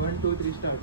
1 2 3 start.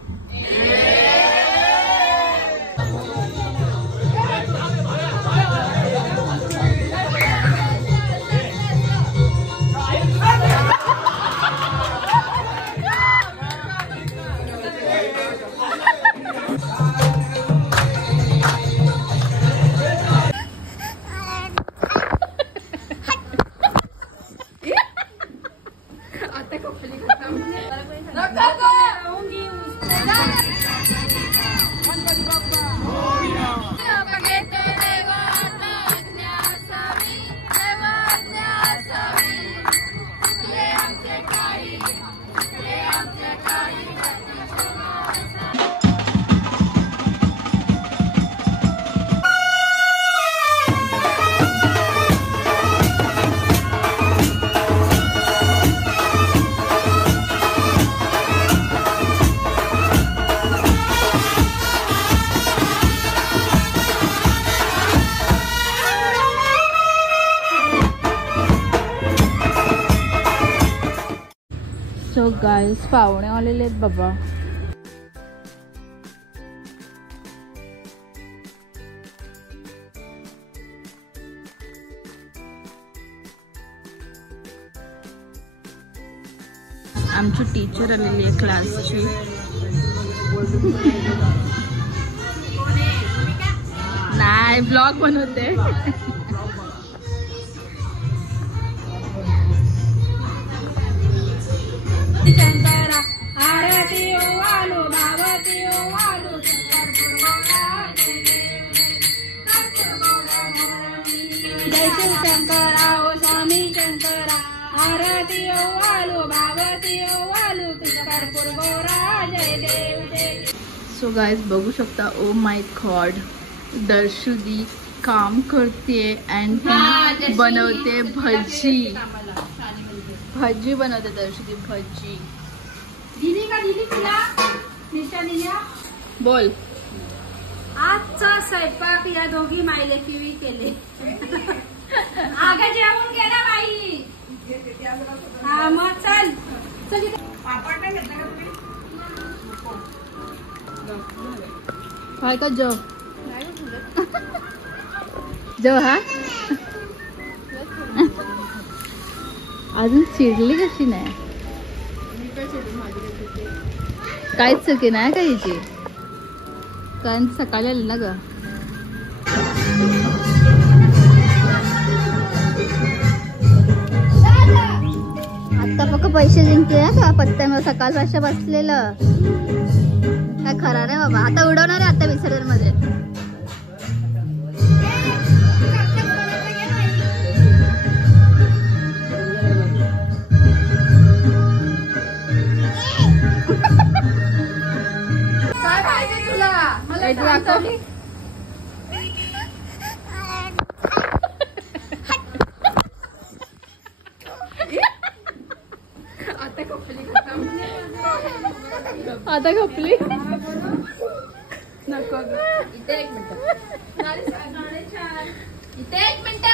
So guys पाहुणे आलेले आहेत बाबा. आमची टीचर आलेली आहे क्लासची. नाही ब्लॉग बनवते. शंकरा आरती ओवालो भावती ओवालो जय शिव शंकरा ओ स्वामी शंकरा आरती ओवालो भावती ओवालो कर्पूर गोरा जय देव जय. सो गाइस बघू शकता. ओ माय गॉड दर्शुदी काम करते अँड ती बनवते भजी. भजी बनवते दर्शुदी भजी. दिली का दिली तुला निशा दिल्या. बोल. आजचा स्वयंपाक या दोघी मायलेकीवी केले. आगे जेवून घे ना बाई. हा मग चल चल. पापड नाही घेतला का तुम्ही. काय का जो जो हा अजून चिडली कशी नाही. काहीच चुकी नाही का हिची. कारण सकाळी आली ना ग. आता फक्त पैसे जिंकले का पत्त्यामुळे सकाळपासून बसलेलं. काय खरा नाही बाबा. आता उडवणार आहे आता विसर्जन मध्ये. काय पाहिजे तुला मला सांग. आता खपली. नको ग. इथे एक मिनिट. इथे एक मिनिट.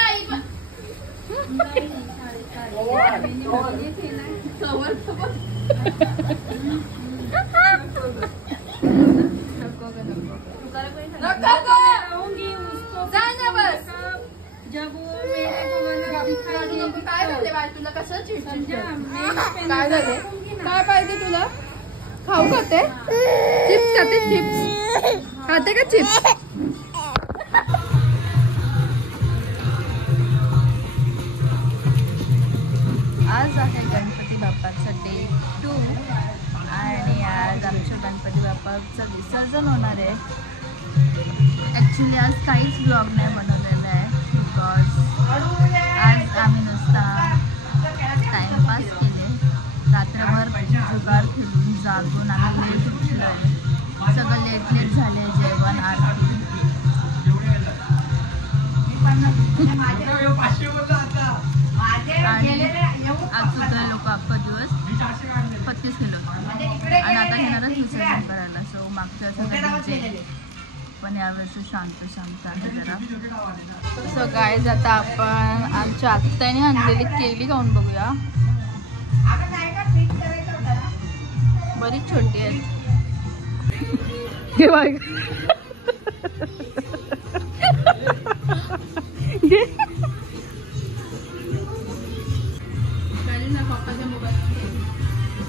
तुला कसं काय झाले. काय पाहिजे तुला. खाऊ खाते. चिप्स खाते. चिप्स खाते का चिप्स. आज आहे गणपती बाप्पाचा डे 2 आणि आज आमच्या गणपती बाप्पाचं विसर्जन होणार आहे. ॲक्च्युली आज काहीच ब्लॉग नाही बनवलेला आहे बिकॉज आज आम्ही नुसता टाइमपास केले. रात्रभर जुगार खेळून जागून आम्ही लेट उठलो आहे. सगळं लेट झाले. जेवण आरती आज सुद्धा लोक अख्खा दिवस 35 किलो आणि आता घेणारच विसर्जन करायला. सो मागच्या सगळ्यांचे पण यावेळेस शांत आहे जरा. सो गाईज आता आपण आमच्या आत्याने आणलेली केली खाऊन बघूया. बरीच छोटी आहेत.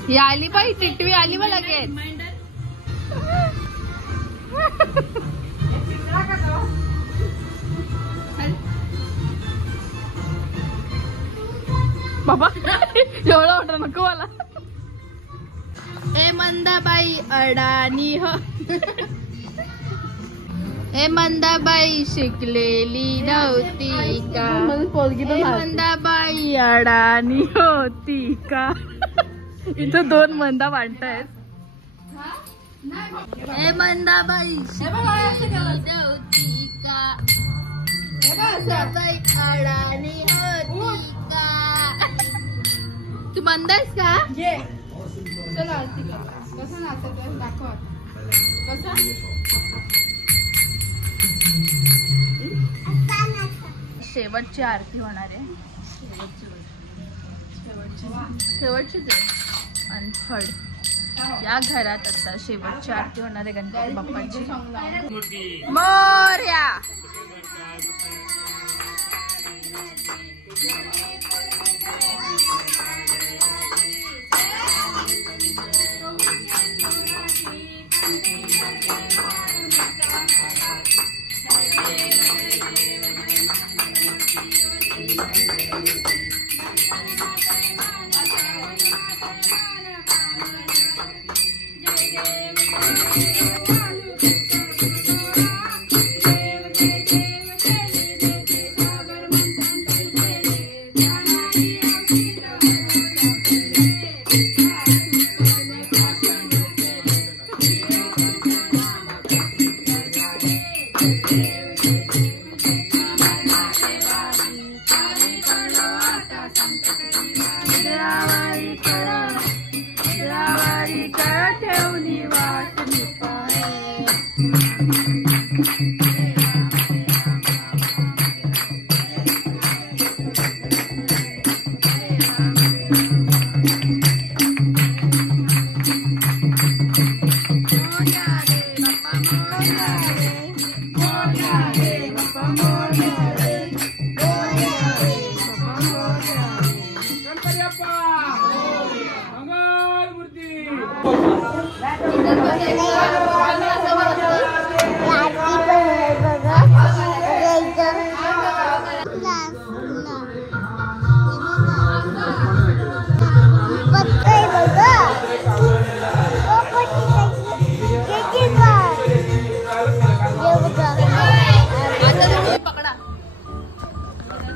ही आली बाई, टिटवी आली बा लगेच. बाबा एवढा वाटत नको मला. ए मंदाबाई अडाणी हो. ए मंदाबाई शिकलेली नव्हती का, मंदाबाई अडाणी होती का. इथं 2 मंदा वाटतायत. ए मंदाबाई शिकलेली नव्हती का, मंदाबाई अडाणी होती का. तू मंदास का? चला कसं नाचत दाखव. कसं शेवटची आरती होणार आहे. शेवटचीच आहे. आणि थर्ड या घरात आता शेवटची आरती होणार आहे गणपती बाप्पाची. मोरया.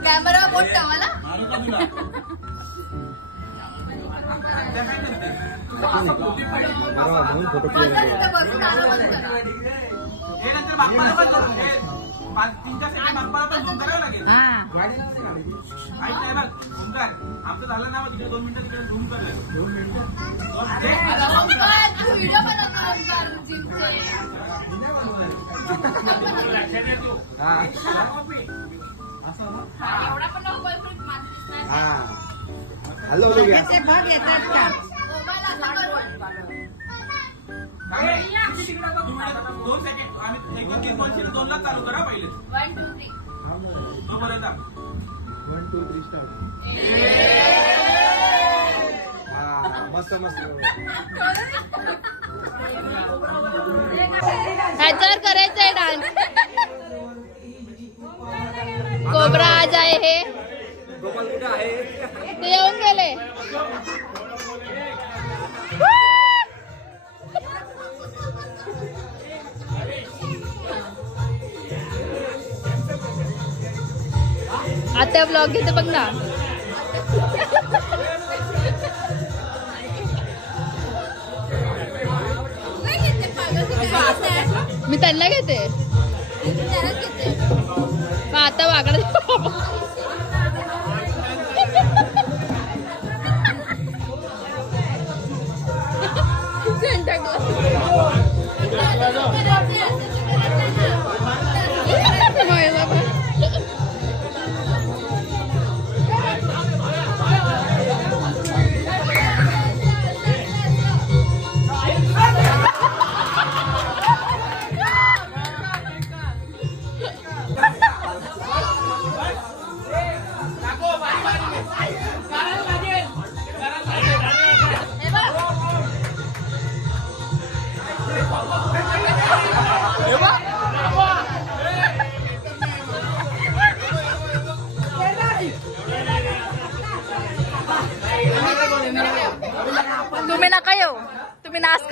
कॅमेरा मोठा मला. आमचं झालं ना तिकडे 2 मिनिटं तिकडे झूम कर. 2 मिनिटं हॅलो भाग येतात का. 2 सेकंड आम्ही 1 2 3 2 ला चालू करा पहिले. 1 2 3 बरोबर येतात. 1 2 3 स्टार्ट. मस्त मस्त. ह्याच्यावर करायचंय डान्स. कोबरा आज आहे हे. गोपाल कुठे आहे ते येऊन गेले. आता ब्लॉग घेते बघ ना. मी त्यांना घेते. आता वाकडं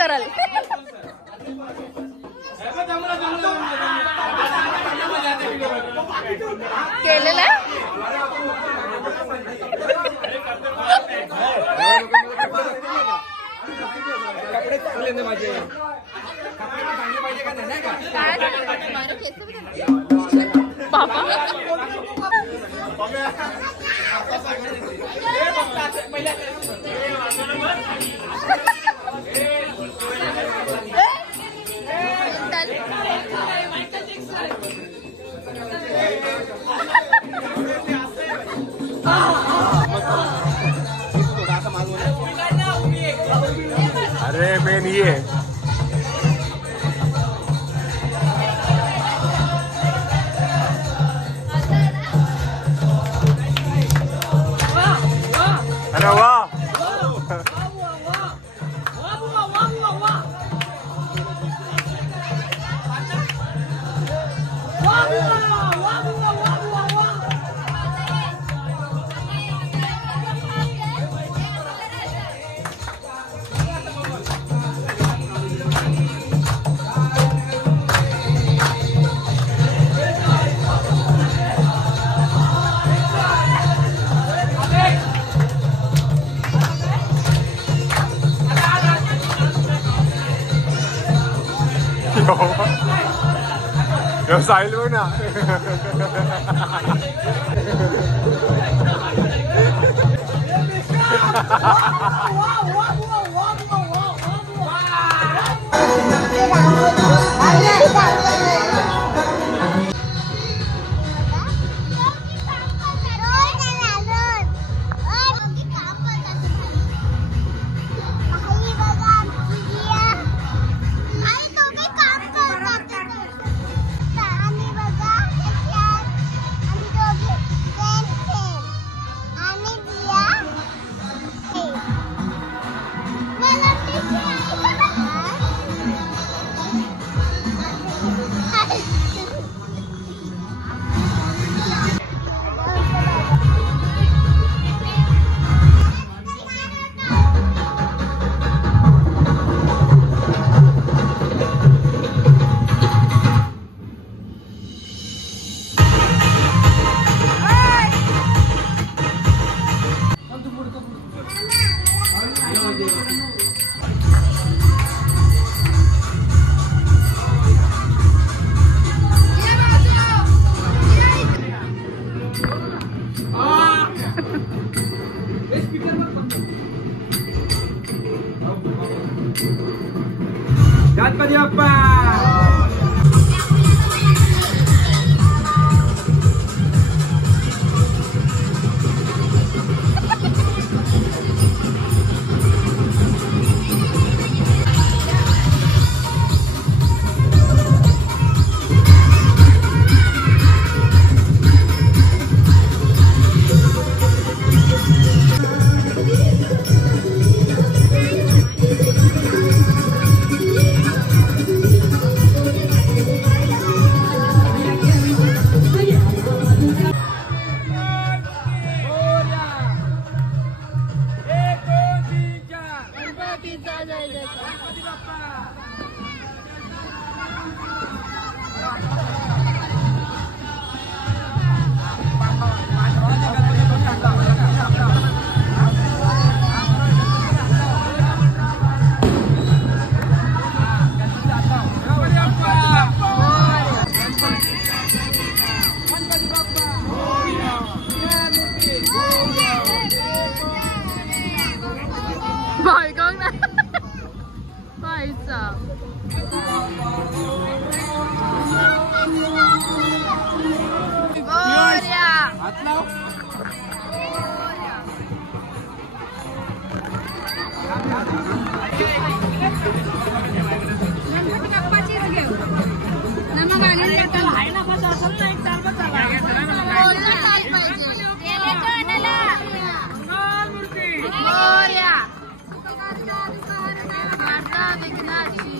कराल केलेला कपडे चांगले माझे कपडे चांगले पाहिजे का नाही बाबा अरे मेन ये अरे वाह Yo sail mo na. Ganpati Bappa Bye con này. Bye sao? Gloria. Ganpati बाप्पाचीच घेऊ नमक आणि आहे ना बस असं ना एक चार बस Gloria. Marta Vignaci.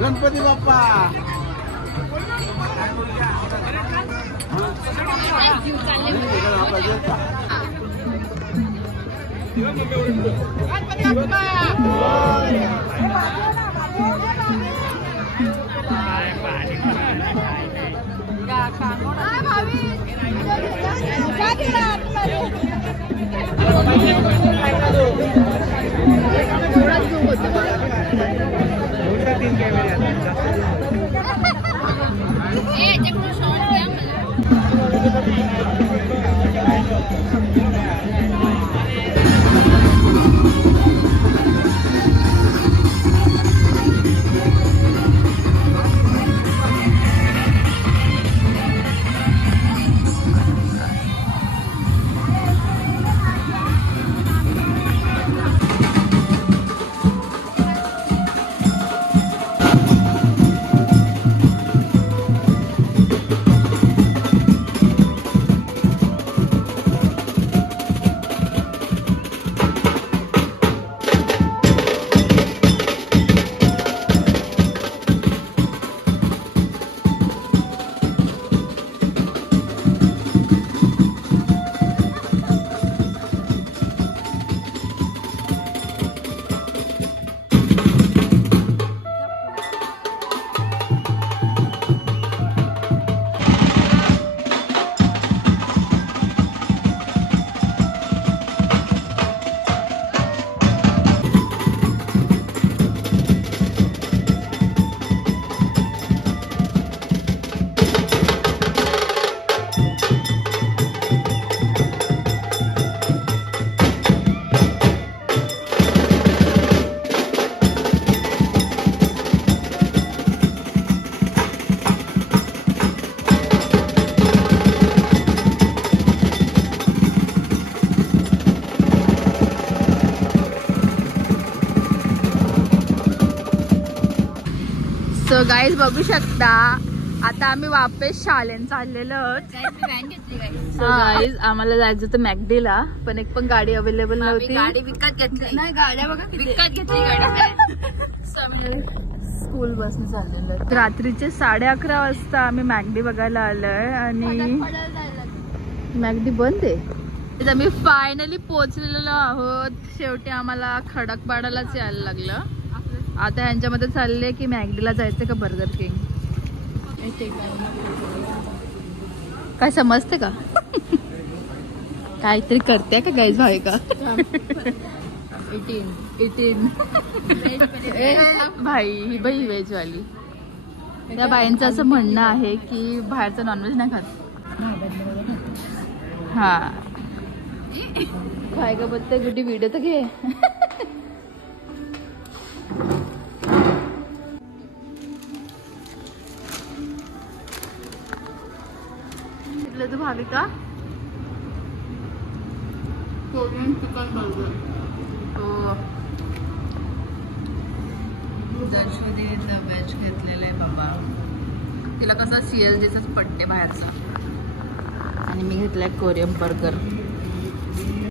Ganpati Bappa so guys बघू शकता आता आम्ही वापस शाळेत चाललेलो आहोत. सो गाईज आम्हाला जायचं होतं मॅकडीला, पण एक पण गाडी अवेलेबल नव्हती. गाडी विकत घेतली नाही, गाड्या बघा विकत घेतली गाडी. स्कूल बसने चाललेलो. रात्रीचे 11:30 वाजता आम्ही मॅकडी बघायला आलोय आणि मॅकडी बंद आहे. आम्ही फायनली पोहोचलेलो आहोत. शेवटी आम्हाला खडकपाडालाच यायला लागलं. आता ह्यांच्यामध्ये चालले की मॅकडीला जायचं का बर्गर किंग. काय समजते का? काहीतरी करते का गाईज भाविका? 18 भाई ही बाई व्हेज वाली. त्या बाईंचं असं म्हणणं आहे की बाहेरचं नॉनव्हेज नाही खात. हा काय का बघते गुडी व्हिडिओ तर घे. तू भाविका कोरियन चिकन बर्गर. तो दर्शवते व्हेज घेतलेलं आहे बाबा. तिला कसा CSDचाच पट्टे बाहेरचा आणि मी घेतलाय कोरियन बर्गर.